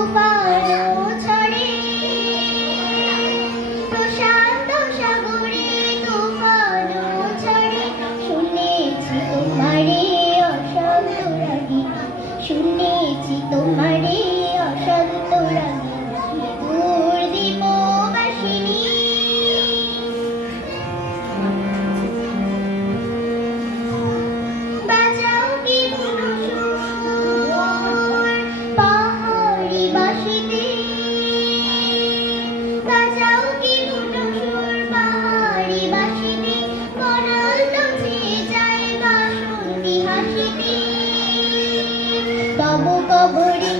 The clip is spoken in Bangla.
তুফানও ঝড়ে প্রশান্ত সাগরে তুফানও ঝড়ে শুনেছি তোমারে অশান্ত রাগে শুনেছি তোমারে অশান্ত রাগে দূর দ্বীপবাসিনী বাজাও কি বুনো সুর পাহাড়ি বাঁশিতে বাজাও কি বুনো সুর পাহাড়ি বাঁশিতে করাল নাচে যায় বাসন্তী হাসিতে তব কবরে